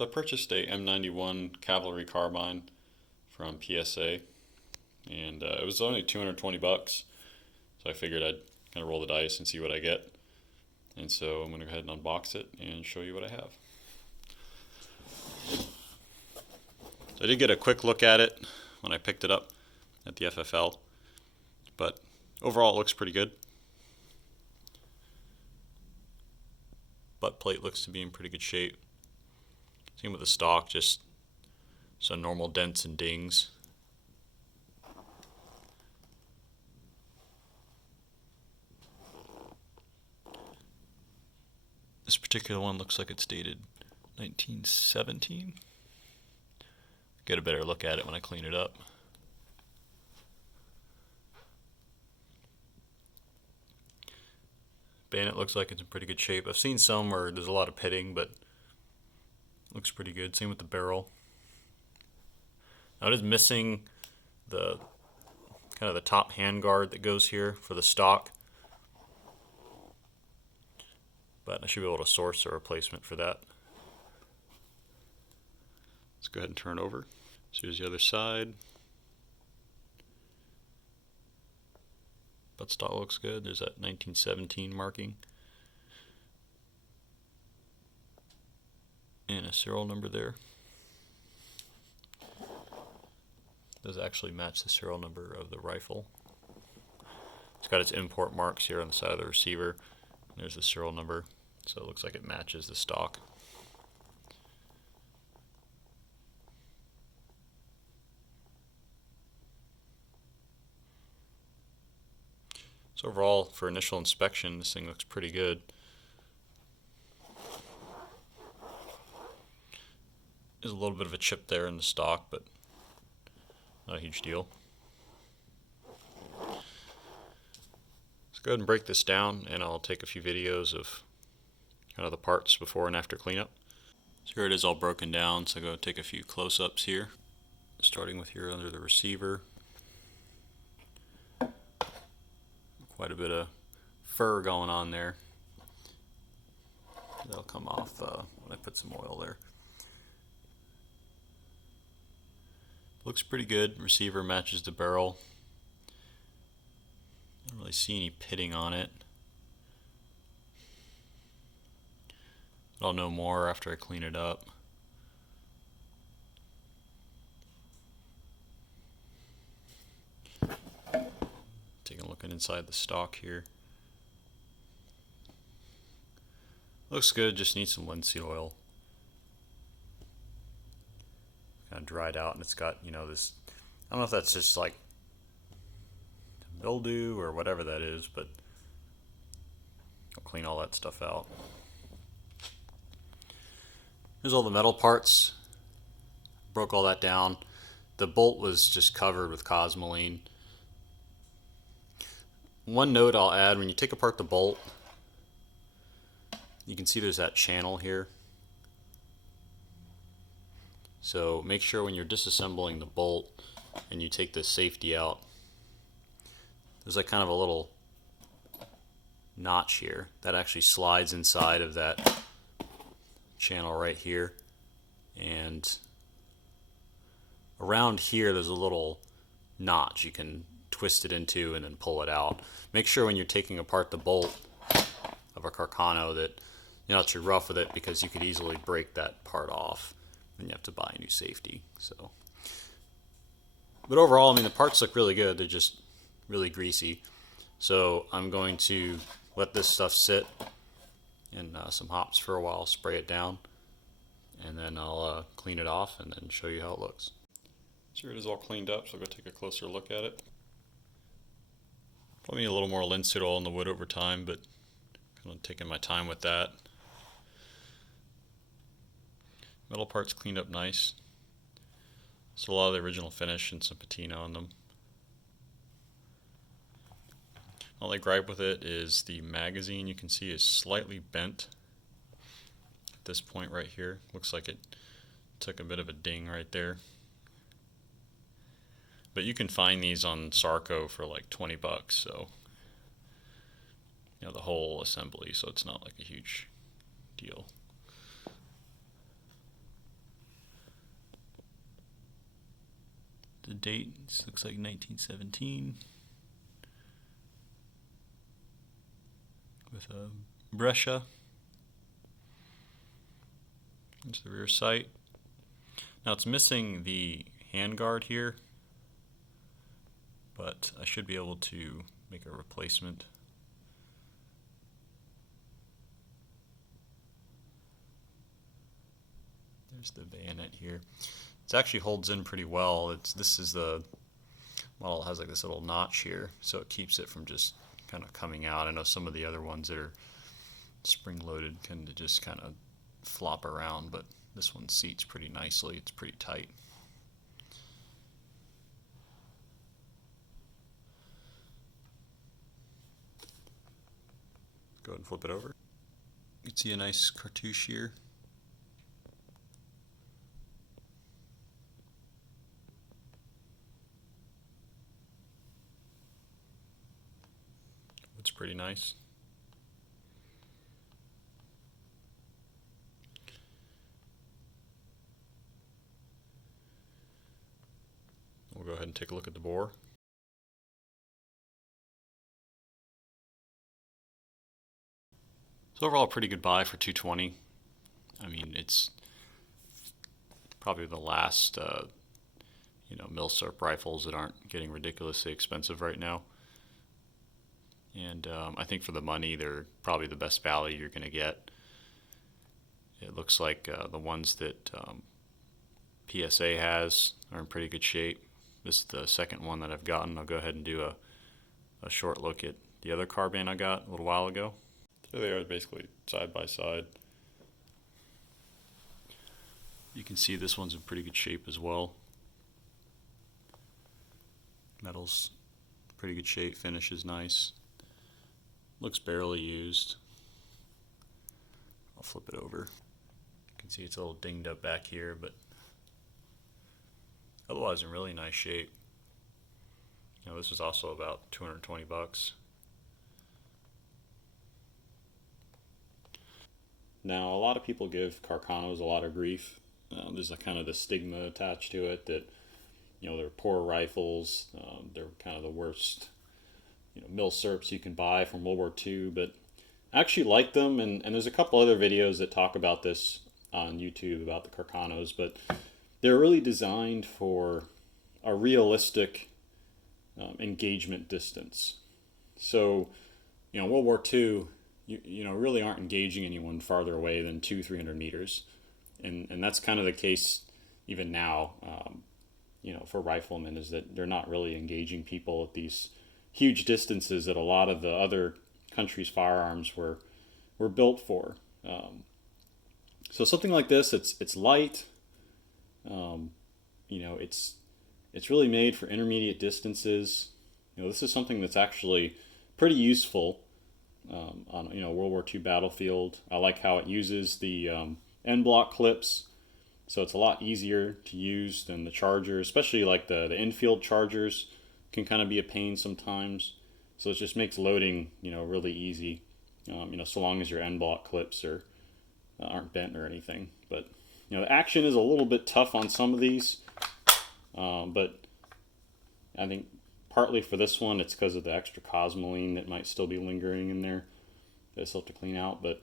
So I purchased a M91 Cavalry Carbine from PSA, and it was only 220 bucks. So I figured I'd kind of roll the dice and see what I get. And so I'm going to go ahead and unbox it and show you what I have. So I did get a quick look at it when I picked it up at the FFL, but overall it looks pretty good. Butt plate looks to be in pretty good shape. Same with the stock, just some normal dents and dings. This particular one looks like it's dated 1917. Get a better look at it when I clean it up. Bayonet looks like it's in pretty good shape. I've seen some where there's a lot of pitting, but looks pretty good. Same with the barrel. Now it is missing the kind of the top handguard that goes here for the stock, but I should be able to source a replacement for that. Let's go ahead and turn it over. So here's the other side. Buttstock looks good. There's that 1917 marking. And a serial number there. Does actually match the serial number of the rifle. It's got its import marks here on the side of the receiver. There's the serial number, so it looks like it matches the stock. So overall, for initial inspection, this thing looks pretty good. There's a little bit of a chip there in the stock, but not a huge deal. Let's go ahead and break this down, and I'll take a few videos of kind of the parts before and after cleanup. So here it is all broken down, so I'll go take a few close-ups here. Starting with here under the receiver. Quite a bit of fur going on there. That'll come off when I put some oil there. Looks pretty good. Receiver matches the barrel. I don't really see any pitting on it. I'll know more after I clean it up. Taking a look inside the stock here. Looks good, just needs some linseed oil. Kind of dried out, and it's got, you know, this, I don't know if that's just like mildew or whatever that is, but I'll clean all that stuff out. Here's all the metal parts. Broke all that down. The bolt was just covered with cosmoline. One note I'll add, when you take apart the bolt, you can see there's that channel here. So make sure when you're disassembling the bolt and you take the safety out, there's like kind of a little notch here that actually slides inside of that channel right here, and around here there's a little notch you can twist it into and then pull it out. Make sure when you're taking apart the bolt of a Carcano that you're not too rough with it, because you could easily break that part off and you have to buy a new safety. So, but overall, I mean, the parts look really good. They're just really greasy. So I'm going to let this stuff sit in some hops for a while, spray it down, and then I'll clean it off and then show you how it looks. So here it is all cleaned up, so I'll go take a closer look at it. Probably need a little more linseed oil in the wood over time, but kind of taking my time with that. Metal parts cleaned up nice. So a lot of the original finish and some patina on them. All I gripe with it is the magazine, you can see, is slightly bent at this point right here. Looks like it took a bit of a ding right there. But you can find these on Sarco for like 20 bucks, so you know, the whole assembly, so it's not like a huge deal. the date. This looks like 1917 with a Brescia. Into the rear sight. Now it's missing the handguard here, but I should be able to make a replacement. There's the bayonet here. It actually holds in pretty well. This is the model that has like this little notch here, so it keeps it from just kind of coming out. I know some of the other ones that are spring-loaded can just kind of flop around, but this one seats pretty nicely. It's pretty tight. Go ahead and flip it over. You can see a nice cartouche here. It's pretty nice. We'll go ahead and take a look at the bore. So overall, a pretty good buy for $220. I mean, it's probably the last, milsurp rifles that aren't getting ridiculously expensive right now. And I think for the money, they're probably the best value you're going to get. It looks like the ones that PSA has are in pretty good shape. This is the second one that I've gotten. I'll go ahead and do a short look at the other carbine I got a little while ago. So they are basically side by side. You can see this one's in pretty good shape as well. Metal's pretty good shape, finish is nice. Looks barely used. I'll flip it over. You can see it's a little dinged up back here, but otherwise in really nice shape. This was also about 220 bucks. Now, a lot of people give Carcanos a lot of grief. There's a kind of the stigma attached to it that, they're poor rifles. They're kind of the worst, milsurps you can buy from World War II. But I actually like them, and there's a couple other videos that talk about this on YouTube about the Carcanos, but they're really designed for a realistic engagement distance. So, World War II, you really aren't engaging anyone farther away than 200-300 meters, and that's kind of the case even now. For riflemen, is that they're not really engaging people at these huge distances that a lot of the other countries' firearms were built for. So something like this, it's light. It's really made for intermediate distances. This is something that's actually pretty useful on World War II battlefield. I like how it uses the end block clips, so it's a lot easier to use than the charger, especially like the infield chargers can kind of be a pain sometimes. So it just makes loading really easy. So long as your end block clips aren't bent or anything. But the action is a little bit tough on some of these, but I think partly for this one it's because of the extra cosmoline that might still be lingering in there that I still have to clean out. But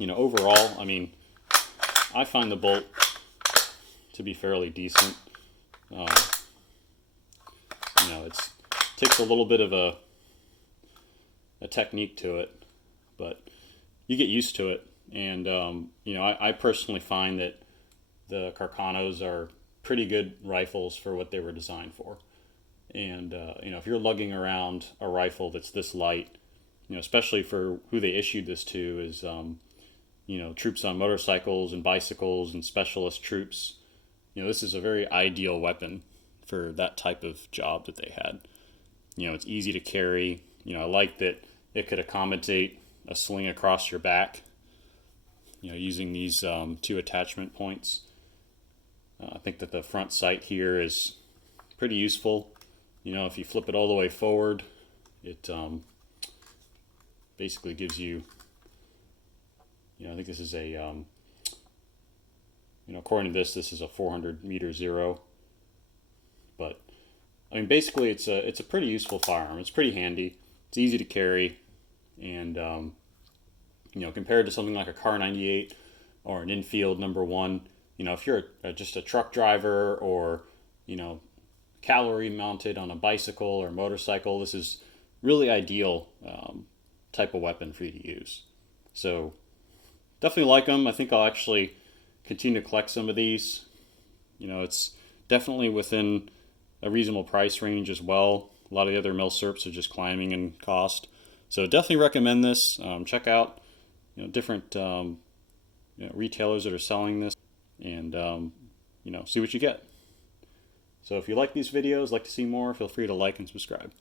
overall, I mean, I find the bolt to be fairly decent. It takes a little bit of a technique to it, but you get used to it. And I personally find that the Carcanos are pretty good rifles for what they were designed for. And if you're lugging around a rifle that's this light, especially for who they issued this to is troops on motorcycles and bicycles and specialist troops, this is a very ideal weapon for that type of job that they had. It's easy to carry. I like that it could accommodate a sling across your back, using these two attachment points. I think that the front sight here is pretty useful. If you flip it all the way forward, it basically gives you, I think this is a, according to this is a 400 meter zero. But I mean, basically, it's a pretty useful firearm. It's pretty handy. It's easy to carry, and you know, compared to something like a Car 98 or an Infield #1, you know, if you're just a truck driver or, you know, cavalry mounted on a bicycle or motorcycle, this is really ideal type of weapon for you to use. So definitely like them. I think I'll actually continue to collect some of these. You know, it's definitely within a reasonable price range as well. A lot of the other Milsurps are just climbing in cost. So definitely recommend this. Check out, you know, different you know, retailers that are selling this, and you know, see what you get. So if you like these videos, like to see more, feel free to like and subscribe.